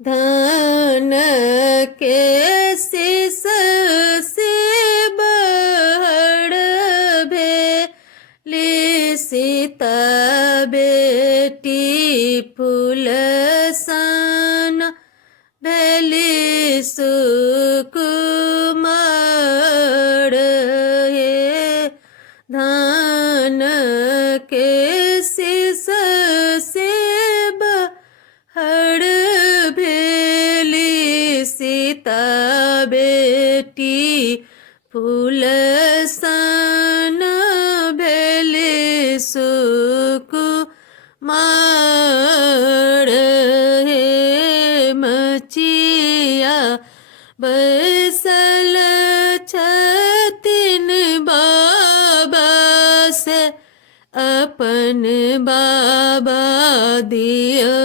धान के शीस से बहड़ भेली सीता बेटी फूल सन भेली सुकुमार हे। धान के शीस से बहड़ भेली सीता बेटी फूल सन भेली सुकुमार हे। मचिया बैसल छथिन बाबा से अपन बाबा दियो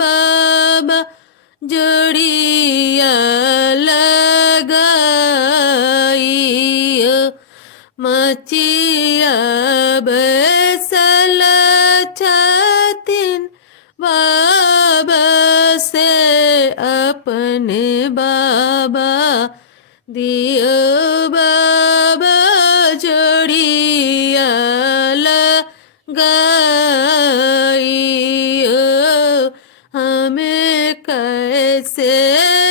बाबा जोड़िया लगाइयो। मचिया बैसल छथिन बाबा से अपन बाबा दियो बाबा जोड़िया लगाइयो। हमें कैसे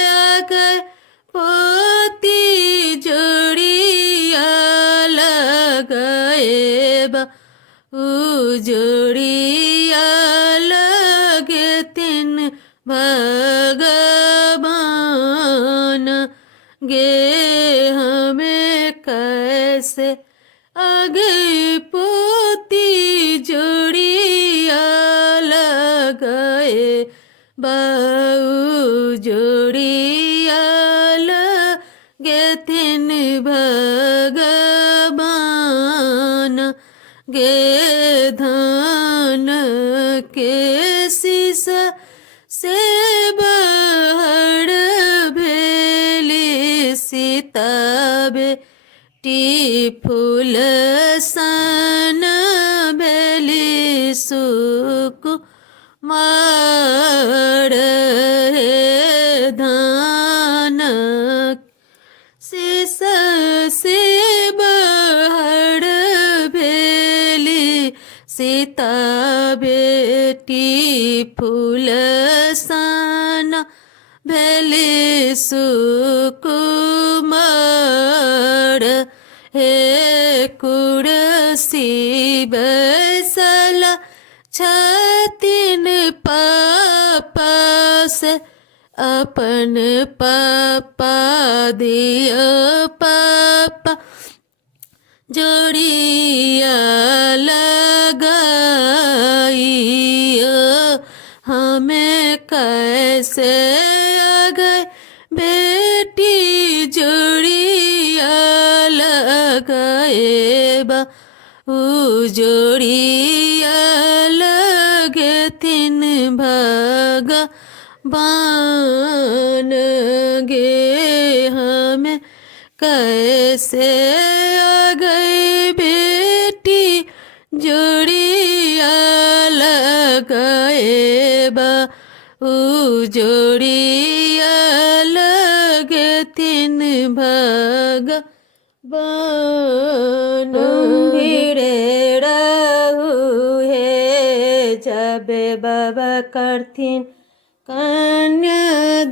आ गए पोती जोड़िया लगाए बा जोड़िया लगे तिन भगवान गे। हमें कैसे आगे पोती जोड़िया लगाए बाऊ जोड़िया लगे तिन भगवान गे। धान के शीस से बहड़ भेली सीता बेटी फूल सन भेली सुकुमार हे। धान शीस से बहड़ भेली सीता बेटी फूल सन भेली सुकुमार हे। कुर्सी बैसल छथिन पापा से अपन पापा दियो पापा जोड़िया लगाइयो। हमें कैसे आ गए बेटी जोड़िया लगाए बा जोड़िया लगे तिन भगवान गे। हमें कैसे आ गई बेटी जोड़िया लगाए बा जोड़िया लगे तिन भगवान। भिड़े रहू है जब बाबा करथिन कन्यादान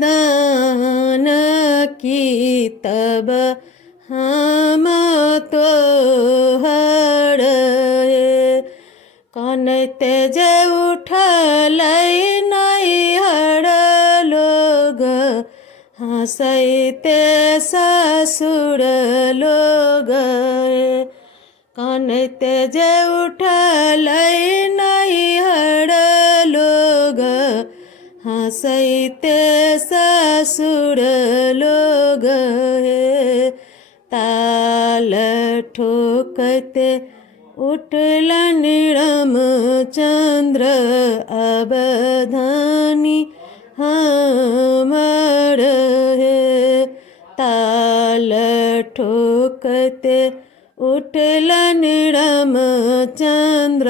की तब हम तो हरे कनते जे उठल नहीं हर लोग हंसते ससुर लोग कनते जे उठल नहीं हर लोग हंसते ससुर लोग ताल ठोकते उठलन रामचंद्र अवधानी हमर हे। ताल ठोकते उठलन रामचंद्र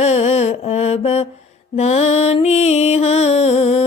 अवधानी हम